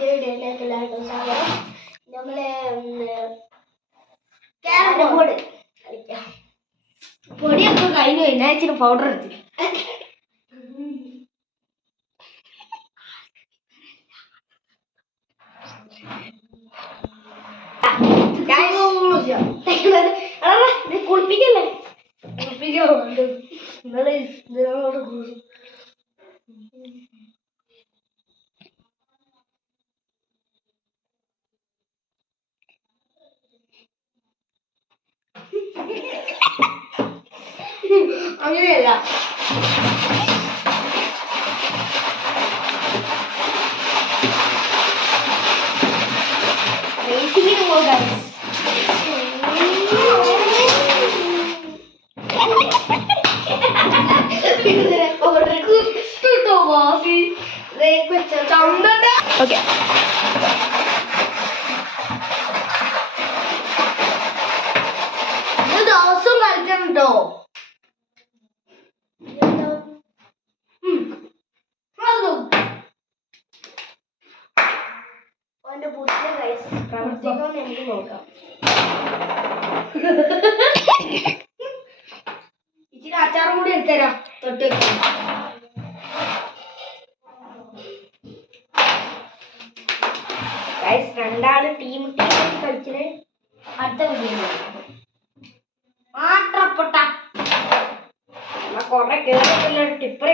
വീഡിയോയിലേക്ക് എല്ലാവർക്കും സ്വാഗതം. നമ്മള് ക്യാരം ബോർഡ് കളിക്കാം. പൊടിയൊക്കെ കഴിഞ്ഞു. ഞാൻ ഇച്ചിരി പൗഡർ എടുത്തു. കുളിപ്പിക്കല്ലേ? കുളിപ്പിക്കോ? നിങ്ങള് ഇതിനോട് അങ്ങനെയല്ല. റേസിങ്ങിന് പോകാം. ഓക്കെ, ദിവസം കളിക്കണം കേട്ടോ. അവന്റെ പുതിയ പ്രവർത്തിക്കാന്ന് എനിക്ക് നോക്കാം. ഇച്ചിരി അച്ചാറും കൂടി എടുത്തരാം. തൊട്ട് രണ്ടാള് ടീം കളിച്ചിട്ട് അടുത്ത വീഡിയോ മാത്രപ്പെട്ട കൊറേ കേറിട്ടുള്ള ടിപ്പർ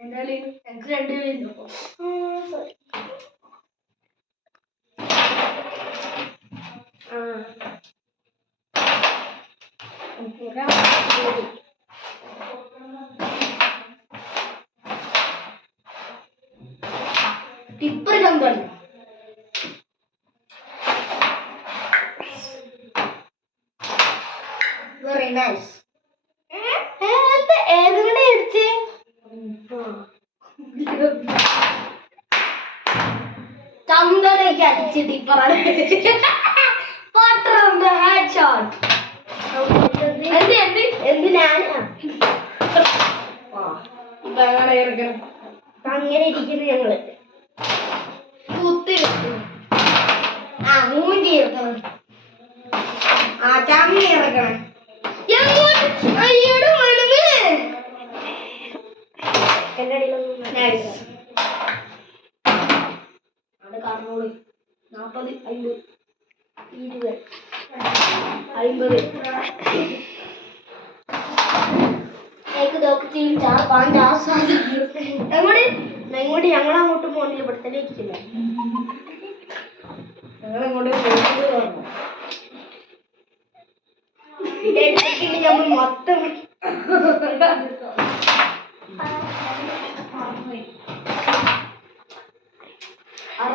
എന്തായാലും എനിക്ക് രണ്ടുപേരും ടിപ്പർ ചമ്പൽ വെരി നൈസ്. ഏതുകൊണ്ട് അടിച്ച് ചമ്പലേക്ക് അടിച്ച് ടിപ്പറാണ്. അങ്ങനെ ഇരിക്കുന്നു ഞങ്ങള്. കുത്തി മൂഞ്ചി ഇറക്കണം. ചമ്മി ഇറക്കണം. അത് കാരണോട് 40, 50, 20, 50 എങ്ങോട്ട് ഞങ്ങളങ്ങോട്ട് പോകുന്നില്ല. ഇവിടെ തന്നെ ഇരിക്കില്ല. ഞങ്ങളങ്ങോട്ട് ഞങ്ങൾ മൊത്തം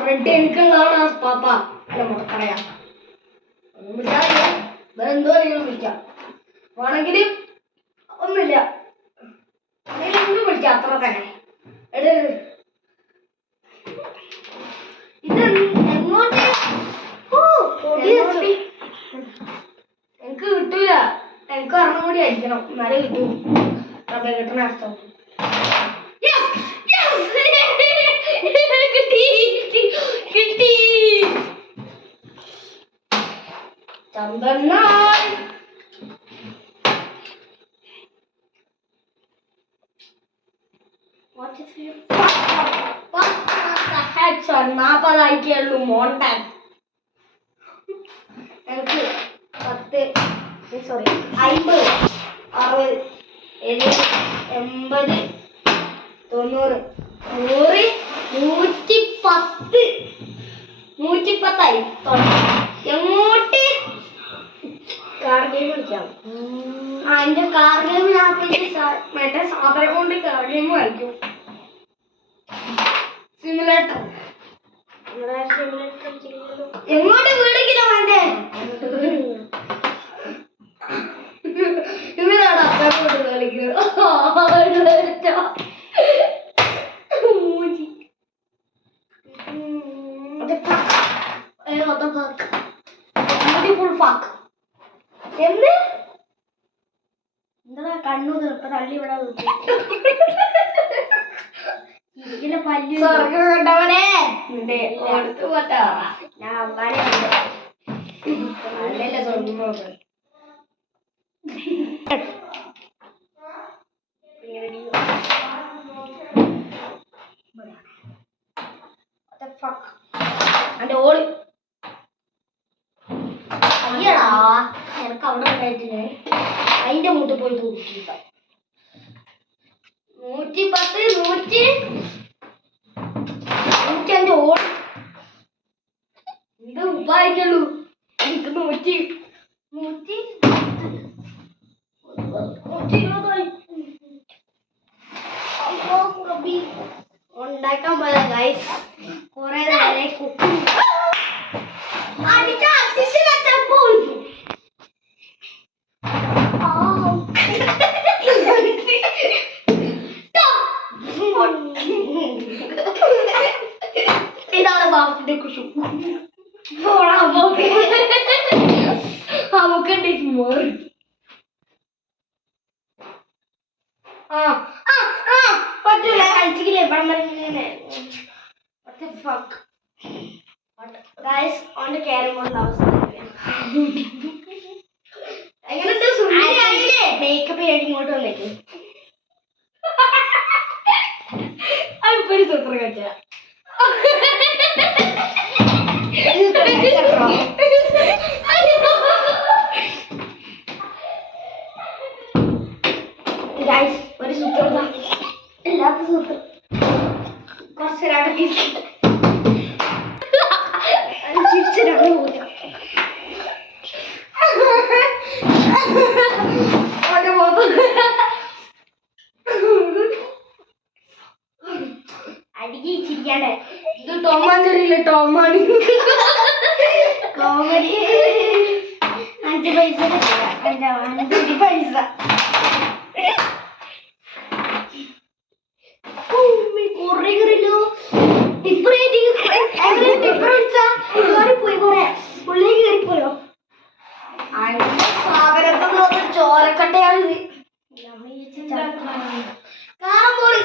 റെഡ് എനിക്കുള്ളതാണ്. പാപ്പ അല്ല പറയാം. വേറെ എന്തോ വിളിക്കാം. വേണമെങ്കിൽ ഒന്നുമില്ല, ഒന്നും വിളിക്കാം. അത്ര തന്നെ. ഇത് എങ്ങോട്ട് എനിക്ക് കിട്ടൂല. എനിക്ക് ഒരെണ്ണം കൂടി അടിക്കണം, എന്നാലേ കിട്ടൂ. കിട്ടണ അർത്ഥം കിട്ടി. ചമ്പന്നായി നാപ്പതായിക്കുള്ളൂ മോണ്ടാൻ. എനിക്ക് 10, 50, 60, 70, 80, 90, 100, 110, 110 എങ്ങോട്ട് കാർ ഗെയിം കളിക്കാം. എന്റെ കാർ ഗെയിം മറ്റേ സാധനം കൊണ്ട് കാർ ഗെയിം കളിക്കും. സിമുലേറ്റർ എങ്ങോട്ട് വീടിക്കില്ല വേണ്ടേ? ഇവരാണ് അപ്പുറത്തോട്ട് കളിക്കുന്നത്. What the fuck? What the fuck? Beautiful fuck. എന്ത്? എന്താ കണ്ണു തീർത്ത തള്ളി ഇവിടെ ഇരിക്കുന്ന പല്ല് സ്വർഗം കണ്ടവനെ ഓടുത്തു പോട്ടാ. ഞാൻ അമ്മാനെ നല്ലല്ല സ്വർഗം നോക്കണം. അന്റെ ഓള് അയ്യടാ എനക്ക് അവിടെ ഉണ്ടായിട്ടില്ലേ അതിന്റെ മുട്ട് പോയി തൂക്കിട്ട 110 105 ഓൾ ഇത് ഉപ്പായിക്കുള്ളൂ. എനിക്ക് 120 ഉണ്ടാക്കാൻ പോയതാ ഗൈസ്. കൊറേ നേരം കുക്കിംഗ് ഇതാണ് ബാപ്പിന്റെ കുശു. നമുക്കുണ്ട് മോറ്. പറ്റൂല കളിച്ചില്ലേ പടം വരങ്ങനെ. ഓന്റെ ക്യാരം ബോർഡിന്റെ അവസ്ഥ മേക്കപ്പ് ചെയ്തിട്ട് ഇങ്ങോട്ട് വന്നേക്കും. അതിപ്പോ ഒരു സൂപ്പർ കച്ച ഒരു സൂപ്പർ എല്ലാത്ത സൂപ്പർ കുറച്ചൊരാടെ ചിരിച്ചൊരാളെ പോലും അടിക്ക് ചിരിക്കാണ്ടേ. ഇത് ടോമാഞ്ചറിയില്ല ടോമാണി കോമഡി. 5 പൈസ 5 പൈസ